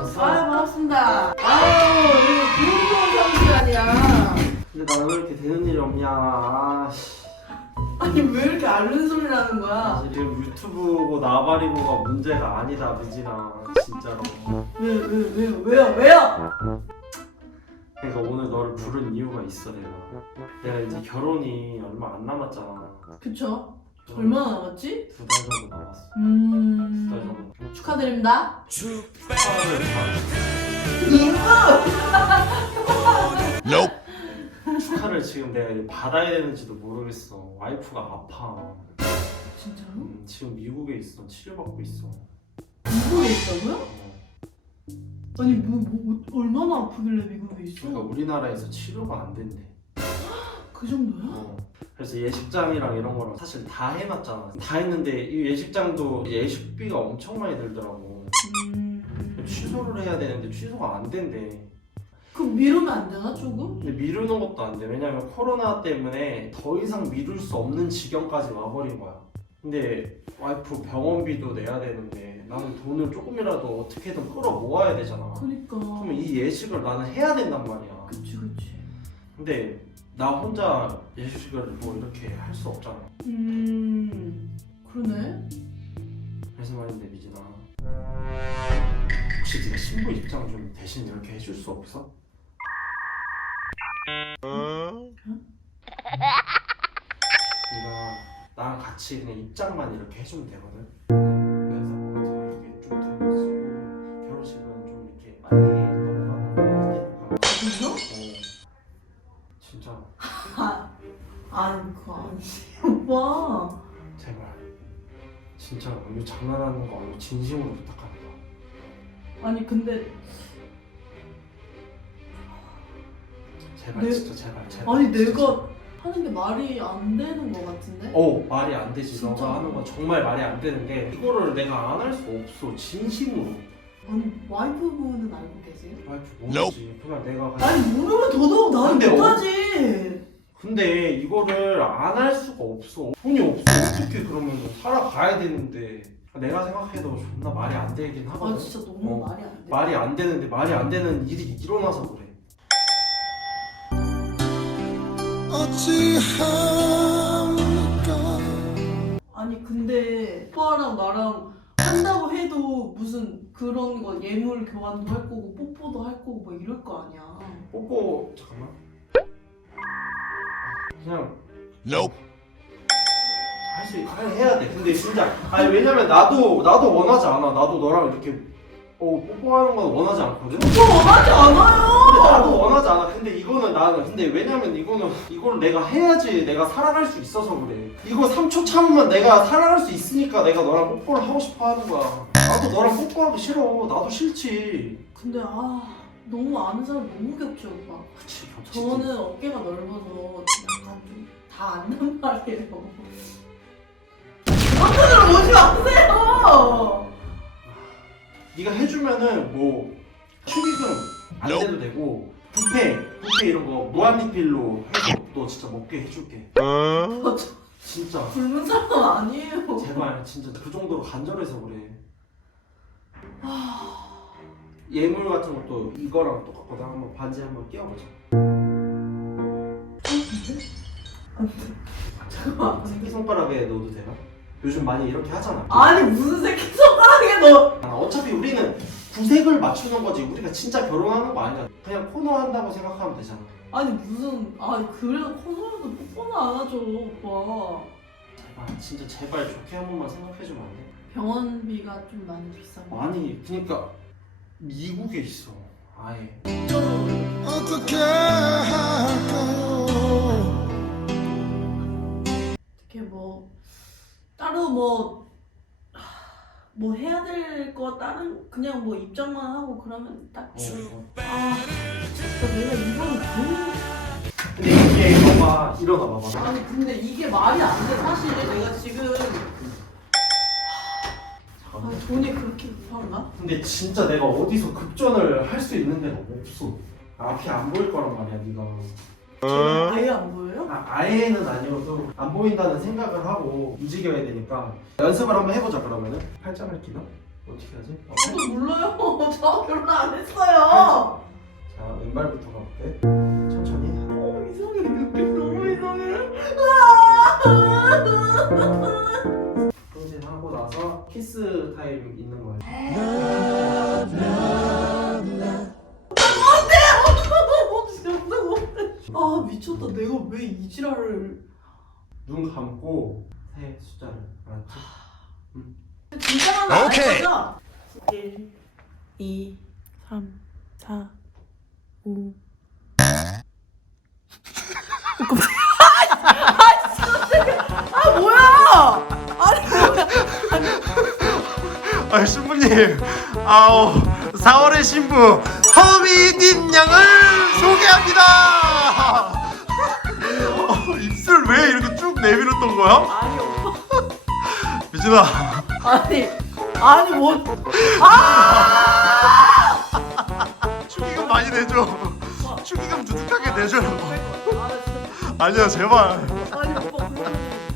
왔어? 아유 반갑습니다. 아유 이거 좋은 좋은 시간이야. 근데 나는 왜 이렇게 되는 일이 없냐 아, 씨. 아니 왜 이렇게 앓는 소리를 하는 거야? 사실 지금 유튜브고 나발이고가 문제가 아니다 미진아 진짜로 왜 왜 왜 왜 요 왜요? 그러니까 오늘 너를 부른 이유가 있어 내가 내가 이제 결혼이 얼마 안 남았잖아 그쵸? 얼마나 남았지? 두달 정도 남았어 두 달 음 정도 축하드립니다. 축하를 이브 축하를 지금 내가 이제 받아야 되는지도 모르겠어 와이프가 아파 진짜로? 음, 지금 미국에 있어 치료받고 있어 미국에 있다고요? 어. 아니 뭐, 뭐 얼마나 아프길래 미국에 있어? 그러니까 우리나라에서 치료가 안 된대 그 정도야? 어. 그래서 예식장이랑 이런 거랑 사실 다 해놨잖아. 다 했는데 이 예식장도 예식비가 엄청 많이 들더라고. 음. 취소를 해야 되는데 취소가 안 된대. 그 미루면 안 되나 조금? 근데 미루는 것도 안 돼. 왜냐면 코로나 때문에 더 이상 미룰 수 없는 지경까지 와버린 거야. 근데 와이프 병원비도 내야 되는데 나는 돈을 조금이라도 어떻게든 끌어 모아야 되잖아. 그니까. 그러면 이 예식을 나는 해야 된단 말이야. 그치 그치. 근데 나 혼자 예식을 뭐 이렇게 할 수 없잖아. 음 그러네. 그래서 말인데 미진아 혹시 네가 신부 입장 좀 대신 이렇게 해줄 수 없어? 네가 나랑 같이 그냥 입장만 이렇게 해주면 되거든 아니 그거 아니 오빠. 제발 진짜 이거 장난하는 거 아니고 진심으로 부탁하는 거야 아니 근데 제발 내- 진짜 제발 제발 아니 진짜. 내가 하는 게 말이 안 되는 거 같은데? 어 말이 안 되지 진짜? 너가 하는 건 정말 말이 안 되는 게 이거를 내가 안 할 수 없어 진심으로 아니 와이프분은 알고 계세요? 와이프 모르지 그냥 내가 그냥 아니 모르면 더더욱 나는 근데 어- 못하지. 근데 이거를 안 할 수가 없어. 돈이 없어. 어떻게 그러면 살아가야 되는데. 내가 생각해도 존나 말이 안 되긴 하거든. 아 진짜 너무 어. 말이 안 돼. 말이 안 되는데 말이 안 되는 일이 일어나서 그래. 아니 근데 오빠랑 나랑 한다고 해도 무슨 그런 거 예물 교환도 할 거고 뽀뽀도 할 거고 뭐 이럴 거 아니야. 뽀뽀 잠깐만 그냥 Nope 할수 해야 돼. 근데 진짜 아니 왜냐면 나도 나도 원하지 않아. 나도 너랑 이렇게 어 뽀뽀하는 건 원하지 않거든. 근데 저 원하지 않아요. 나도 원하지 않아. 근데 이거는 나는 근데 왜냐면 이거는 이걸 내가 해야지 내가 살아갈 수 있어서 그래. 이거 3초 참으면 내가 살아갈 수 있으니까 내가 너랑 뽀뽀를 하고 싶어 하는 거야. 나도 너랑 뽀뽀하기 싫어. 나도 싫지. 근데 아 너무 아는 사람 너무 겹쳐 오빠. 저는 어깨가 넓어서 약간 좀다 안단 말이에요. 한편으로 오지 마세요. 네가 해주면은 뭐 축의금 안. 내도 되고 뷔페 뷔페 이런 거 무한 리필로 해서 너 진짜 먹게 해줄게. 저 진짜 굶는 사람 아니에요. 제발 진짜 그 정도로 간절해서 그래. 예물 같은 것도 이거랑 똑같거든. 한번 반지 한번 끼워보자. 잠깐만. 새끼 손가락에 넣어도 되나? 요즘 많이 이렇게 하잖아. 아니 무슨 새끼 손가락에 너 아, 어차피 우리는 구색을 맞추는 거지. 우리가 진짜 결혼하는 거 아니야. 그냥 코너 한다고 생각하면 되잖아. 아니 무슨 아니 그래도 코너라도 뽀뽀는 안 하죠 오빠 제발 진짜 제발 좋게 한 번만 생각해주면 안 돼? 병원비가 좀 많이 비싼 거 아니 그니까 미국에 있어. 아예. 어떻게 할까요 어떻게 뭐 따로 뭐 뭐 해야 될 거 다른 그냥 뭐 입장만 하고 그러면 딱 어, 어. 아, 진짜 내가 이거는 너무 근데 이게 봐봐 일어나 봐봐. 아니 근데 이게 말이 안 돼 사실 내가 지금 아, 돈이 그렇게 급한가? 근데 진짜 내가 어디서 급전을 할 수 있는 데가 없어. 앞이 안 보일 거란 말이야, 네가. 제가 아예 안 보여요? 아, 아예는 아니어도 안 보인다는 생각을 하고 움직여야 되니까 연습을 한번 해보자 그러면은 팔짱을 끼나? 어떻게 하지? 어, 저도 몰라요. 저 결혼 안 했어요. 자 왼발부터 가볼게. 천천히. 어, 이상해. 느낌 너무 이상해. 나서 키스 타임 있는 거예요. 아 미쳤다. 내가 왜 이 지랄을 눈 감고 세 숫자를 알았지? 진짜 하나 안 오케이. 거죠? 1, 2, 3, 4, 5. 아 아 신부님 아우 4월의 신부 허미딘 양을 소개합니다 어, 입술 왜 이렇게 쭉 내밀었던 거야? 아니 오빠. 미진아 아니 아니 뭐? 축의금 많이 내줘 축의금 두둑하게 내줘라고 아. 아니야 제발 아니 오빠 말도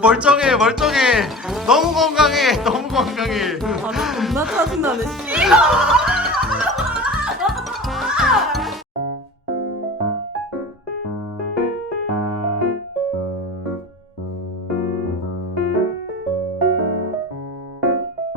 멀쩡해 멀쩡해 너무 건강해 너무 건강해 아 나 겁나 짜증나네. 싫어.